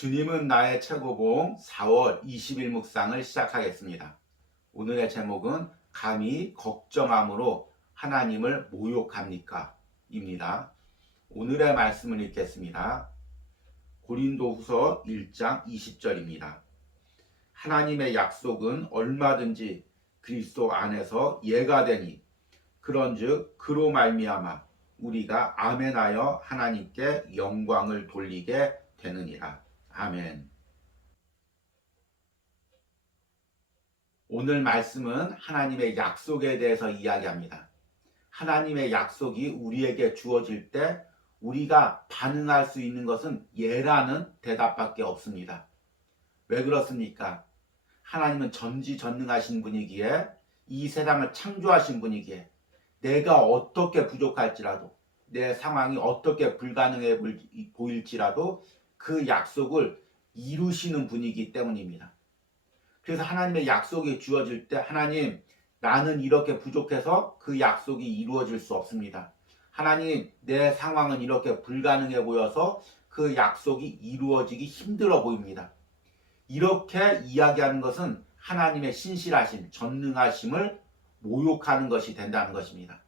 주님은 나의 최고봉 4월 20일 묵상을 시작하겠습니다. 오늘의 제목은 감히 걱정함으로 하나님을 모욕합니까? 입니다. 오늘의 말씀을 읽겠습니다. 고린도후서 1장 20절입니다. 하나님의 약속은 얼마든지 그리스도 안에서 예가 되니 그런즉 그로 말미암아 우리가 아멘하여 하나님께 영광을 돌리게 되느니라. 아멘. 오늘 말씀은 하나님의 약속에 대해서 이야기합니다. 하나님의 약속이 우리에게 주어질 때 우리가 반응할 수 있는 것은 예라는 대답밖에 없습니다. 왜 그렇습니까? 하나님은 전지전능하신 분이기에 이 세상을 창조하신 분이기에 내가 어떻게 부족할지라도 내 상황이 어떻게 불가능해 보일지라도 그 약속을 이루시는 분이기 때문입니다. 그래서 하나님의 약속이 주어질 때 하나님 나는 이렇게 부족해서 그 약속이 이루어질 수 없습니다. 하나님 내 상황은 이렇게 불가능해 보여서 그 약속이 이루어지기 힘들어 보입니다. 이렇게 이야기하는 것은 하나님의 신실하심, 전능하심을 모욕하는 것이 된다는 것입니다.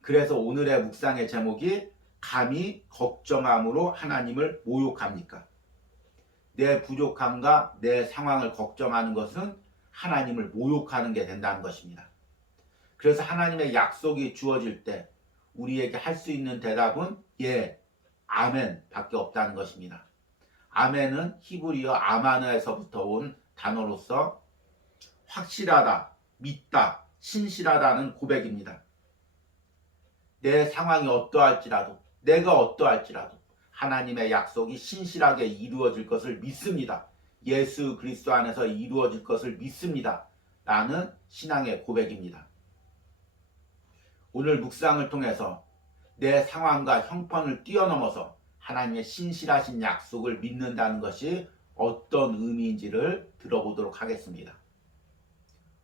그래서 오늘의 묵상의 제목이 감히 걱정함으로 하나님을 모욕합니까? 내 부족함과 내 상황을 걱정하는 것은 하나님을 모욕하는 게 된다는 것입니다. 그래서 하나님의 약속이 주어질 때 우리에게 할 수 있는 대답은 예, 아멘 밖에 없다는 것입니다. 아멘은 히브리어 아마느에서부터 온 단어로서 확실하다, 믿다, 신실하다는 고백입니다. 내 상황이 어떠할지라도 내가 어떠할지라도 하나님의 약속이 신실하게 이루어질 것을 믿습니다. 예수 그리스도 안에서 이루어질 것을 믿습니다. 라는 신앙의 고백입니다. 오늘 묵상을 통해서 내 상황과 형편을 뛰어넘어서 하나님의 신실하신 약속을 믿는다는 것이 어떤 의미인지를 들어보도록 하겠습니다.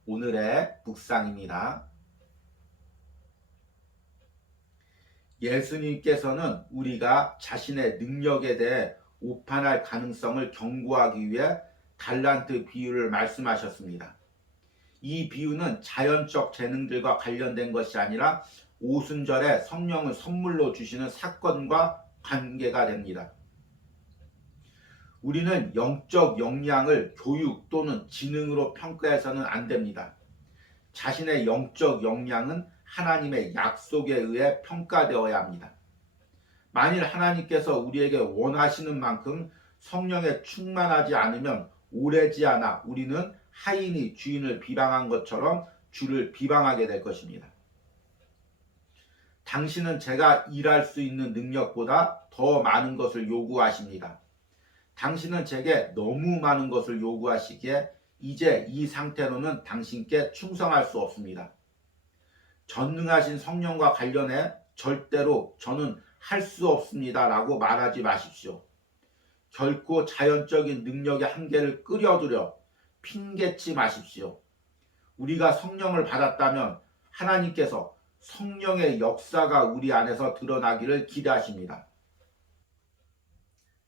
오늘의 묵상입니다. 예수님께서는 우리가 자신의 능력에 대해 오판할 가능성을 경고하기 위해 달란트 비유를 말씀하셨습니다. 이 비유는 자연적 재능들과 관련된 것이 아니라 오순절에 성령을 선물로 주시는 사건과 관계가 됩니다. 우리는 영적 역량을 교육 또는 지능으로 평가해서는 안 됩니다. 자신의 영적 역량은 하나님의 약속에 의해 평가되어야 합니다. 만일 하나님께서 우리에게 원하시는 만큼 성령에 충만하지 않으면 오래지 않아 우리는 하인이 주인을 비방한 것처럼 주를 비방하게 될 것입니다. 당신은 제가 일할 수 있는 능력보다 더 많은 것을 요구하십니다. 당신은 제게 너무 많은 것을 요구하시기에 이제 이 상태로는 당신께 충성할 수 없습니다. 전능하신 성령과 관련해 절대로 저는 할 수 없습니다 라고 말하지 마십시오. 결코 자연적인 능력의 한계를 끌어들여 핑계치 마십시오. 우리가 성령을 받았다면 하나님께서 성령의 역사가 우리 안에서 드러나기를 기대하십니다.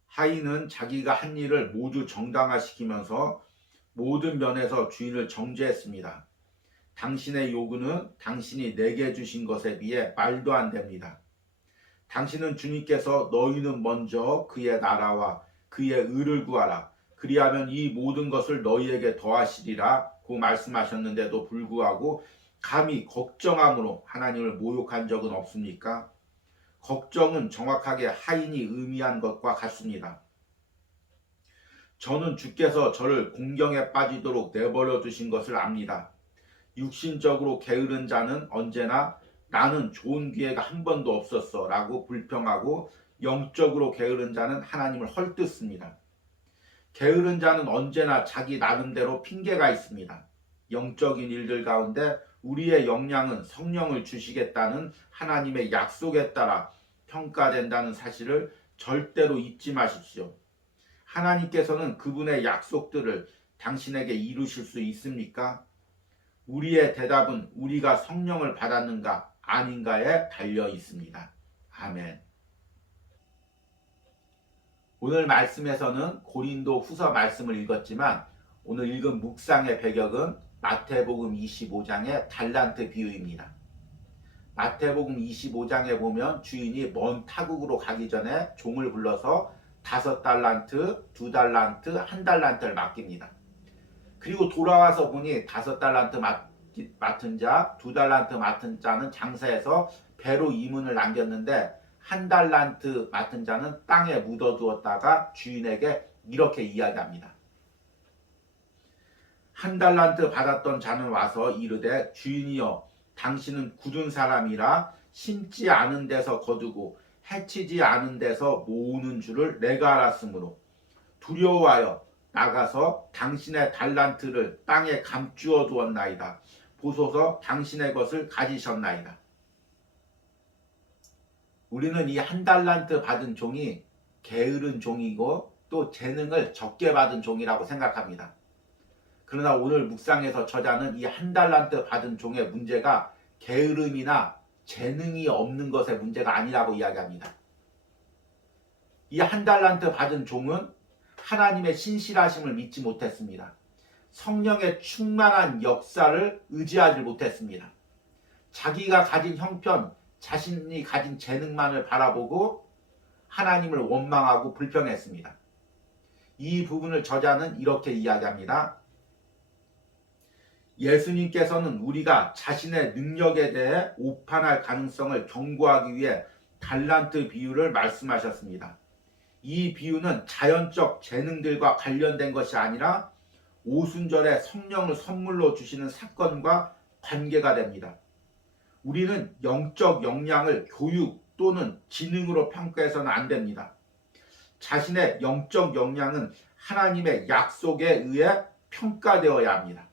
하인은 자기가 한 일을 모두 정당화시키면서 모든 면에서 주인을 정죄했습니다. 당신의 요구는 당신이 내게 주신 것에 비해 말도 안 됩니다. 당신은 주님께서 너희는 먼저 그의 나라와 그의 의를 구하라. 그리하면 이 모든 것을 너희에게 더하시리라 고 말씀하셨는데도 불구하고 감히 걱정함으로 하나님을 모욕한 적은 없습니까? 걱정은 정확하게 하인이 의미한 것과 같습니다. 저는 주께서 저를 공경에 빠지도록 내버려 두신 것을 압니다. 육신적으로 게으른 자는 언제나 나는 좋은 기회가 한 번도 없었어 라고 불평하고 영적으로 게으른 자는 하나님을 헐뜯습니다. 게으른 자는 언제나 자기 나름대로 핑계가 있습니다. 영적인 일들 가운데 우리의 역량은 성령을 주시겠다는 하나님의 약속에 따라 평가된다는 사실을 절대로 잊지 마십시오. 하나님께서는 그분의 약속들을 당신에게 이루실 수 있습니까? 우리의 대답은 우리가 성령을 받았는가 아닌가에 달려 있습니다. 아멘. 오늘 말씀에서는 고린도 후서 말씀을 읽었지만 오늘 읽은 묵상의 배경은 마태복음 25장의 달란트 비유입니다. 마태복음 25장에 보면 주인이 먼 타국으로 가기 전에 종을 불러서 5달란트, 2달란트, 1달란트를 맡깁니다. 그리고 돌아와서 보니 5달란트 맡은 자, 2달란트 맡은 자는 장사해서 배로 이문을 남겼는데 1달란트 맡은 자는 땅에 묻어두었다가 주인에게 이렇게 이야기합니다. 1달란트 받았던 자는 와서 이르되 주인이여 당신은 굳은 사람이라 심지 않은 데서 거두고 해치지 않은 데서 모으는 줄을 내가 알았으므로 두려워하여 나가서 당신의 달란트를 땅에 감추어 두었나이다. 보소서 당신의 것을 가지셨나이다. 우리는 이 1달란트 받은 종이 게으른 종이고 또 재능을 적게 받은 종이라고 생각합니다. 그러나 오늘 묵상에서 저자는 이 1달란트 받은 종의 문제가 게으름이나 재능이 없는 것의 문제가 아니라고 이야기합니다. 이 1달란트 받은 종은 하나님의 신실하심을 믿지 못했습니다. 성령의 충만한 역사를 의지하지 못했습니다. 자기가 가진 형편, 자신이 가진 재능만을 바라보고 하나님을 원망하고 불평했습니다. 이 부분을 저자는 이렇게 이야기합니다. 예수님께서는 우리가 자신의 능력에 대해 오판할 가능성을 경고하기 위해 달란트 비유를 말씀하셨습니다. 이 비유는 자연적 재능들과 관련된 것이 아니라 오순절에 성령을 선물로 주시는 사건과 관계가 됩니다. 우리는 영적 역량을 교육 또는 지능으로 평가해서는 안 됩니다. 자신의 영적 역량은 하나님의 약속에 의해 평가되어야 합니다.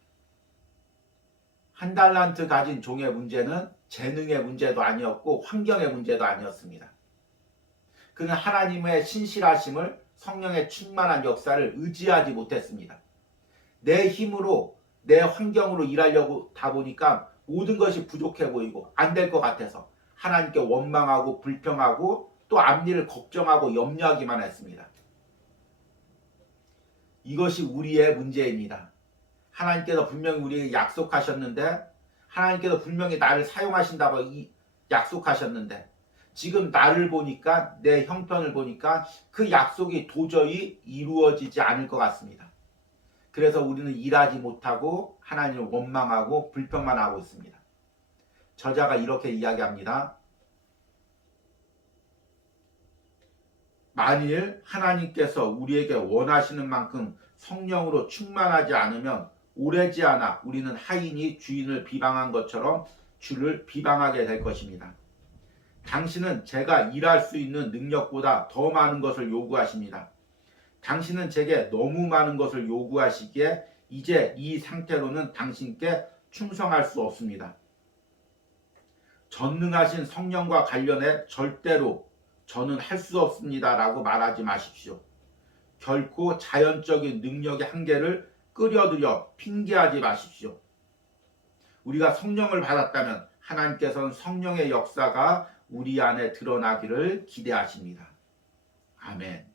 1달란트 가진 종의 문제는 재능의 문제도 아니었고 환경의 문제도 아니었습니다. 그는 하나님의 신실하심을 성령의 충만한 역사를 의지하지 못했습니다. 내 힘으로 내 환경으로 일하려고 다 보니까 모든 것이 부족해 보이고 안 될 것 같아서 하나님께 원망하고 불평하고 또 앞일을 걱정하고 염려하기만 했습니다. 이것이 우리의 문제입니다. 하나님께서 분명히 우리에게 약속하셨는데 하나님께서 분명히 나를 사용하신다고 약속하셨는데 지금 나를 보니까 내 형편을 보니까 그 약속이 도저히 이루어지지 않을 것 같습니다. 그래서 우리는 일하지 못하고 하나님을 원망하고 불평만 하고 있습니다. 저자가 이렇게 이야기합니다. 만일 하나님께서 우리에게 원하시는 만큼 성령으로 충만하지 않으면 오래지 않아 우리는 하인이 주인을 비방한 것처럼 주를 비방하게 될 것입니다. 당신은 제가 일할 수 있는 능력보다 더 많은 것을 요구하십니다. 당신은 제게 너무 많은 것을 요구하시기에 이제 이 상태로는 당신께 충성할 수 없습니다. 전능하신 성령과 관련해 절대로 저는 할 수 없습니다 라고 말하지 마십시오. 결코 자연적인 능력의 한계를 끌어들여 핑계하지 마십시오. 우리가 성령을 받았다면 하나님께서는 성령의 역사가 우리 안에 드러나기를 기대하십니다. 아멘.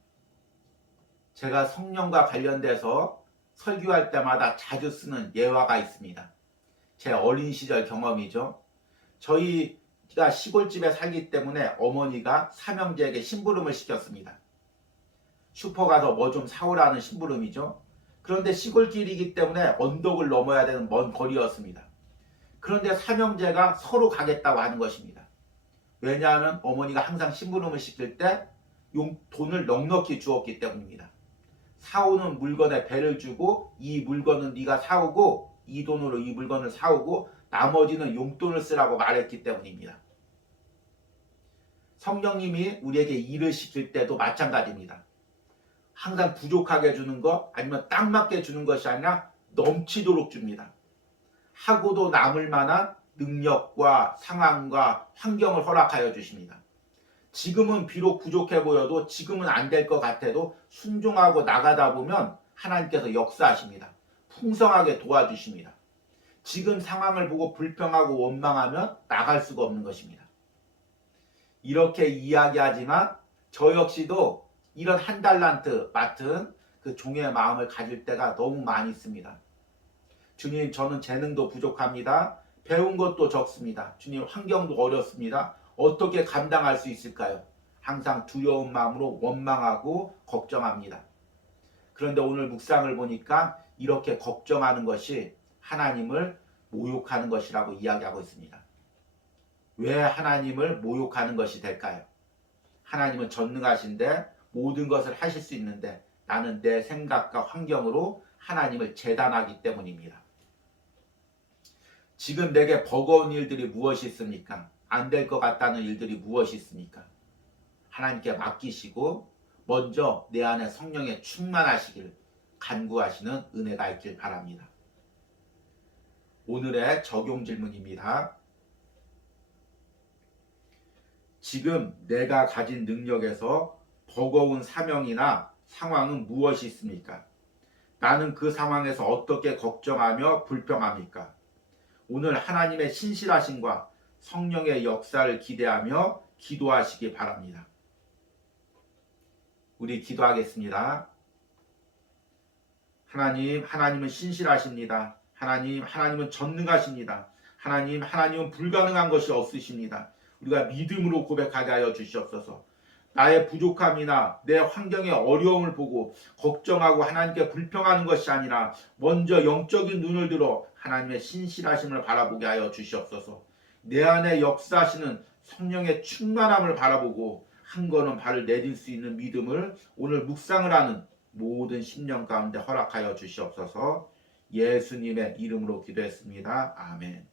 제가 성령과 관련돼서 설교할 때마다 자주 쓰는 예화가 있습니다. 제 어린 시절 경험이죠. 저희가 시골집에 살기 때문에 어머니가 삼형제에게 심부름을 시켰습니다. 슈퍼 가서 뭐 좀 사오라는 심부름이죠. 그런데 시골길이기 때문에 언덕을 넘어야 되는 먼 거리였습니다. 그런데 삼형제가 서로 가겠다고 하는 것입니다. 왜냐하면 어머니가 항상 심부름을 시킬 때 돈을 넉넉히 주었기 때문입니다. 사오는 물건에 배를 주고 이 물건은 네가 사오고 이 돈으로 이 물건을 사오고 나머지는 용돈을 쓰라고 말했기 때문입니다. 성령님이 우리에게 일을 시킬 때도 마찬가지입니다. 항상 부족하게 주는 것 아니면 딱 맞게 주는 것이 아니라 넘치도록 줍니다. 하고도 남을 만한 능력과 상황과 환경을 허락하여 주십니다. 지금은 비록 부족해 보여도 지금은 안 될 것 같아도 순종하고 나가다 보면 하나님께서 역사하십니다. 풍성하게 도와주십니다. 지금 상황을 보고 불평하고 원망하면 나갈 수가 없는 것입니다. 이렇게 이야기하지만 저 역시도 이런 한 달란트 맡은 그 종의 마음을 가질 때가 너무 많이 있습니다. 주님, 저는 재능도 부족합니다. 배운 것도 적습니다. 주님, 환경도 어렵습니다. 어떻게 감당할 수 있을까요? 항상 두려운 마음으로 원망하고 걱정합니다. 그런데 오늘 묵상을 보니까 이렇게 걱정하는 것이 하나님을 모욕하는 것이라고 이야기하고 있습니다. 왜 하나님을 모욕하는 것이 될까요? 하나님은 전능하신데 모든 것을 하실 수 있는데 나는 내 생각과 환경으로 하나님을 재단하기 때문입니다. 지금 내게 버거운 일들이 무엇이 있습니까? 안 될 것 같다는 일들이 무엇이 있습니까? 하나님께 맡기시고 먼저 내 안에 성령에 충만하시길 간구하시는 은혜가 있길 바랍니다. 오늘의 적용 질문입니다. 지금 내가 가진 능력에서 버거운 사명이나 상황은 무엇이 있습니까? 나는 그 상황에서 어떻게 걱정하며 불평합니까? 오늘 하나님의 신실하심과 성령의 역사를 기대하며 기도하시기 바랍니다. 우리 기도하겠습니다. 하나님은 신실하십니다. 하나님은 전능하십니다. 하나님은 불가능한 것이 없으십니다. 우리가 믿음으로 고백하게 하여 주시옵소서. 나의 부족함이나 내 환경의 어려움을 보고 걱정하고 하나님께 불평하는 것이 아니라 먼저 영적인 눈을 들어 하나님의 신실하심을 바라보게 하여 주시옵소서. 내 안에 역사하시는 성령의 충만함을 바라보고 한 걸음 발을 내딜 수 있는 믿음을 오늘 묵상을 하는 모든 심령 가운데 허락하여 주시옵소서. 예수님의 이름으로 기도했습니다. 아멘.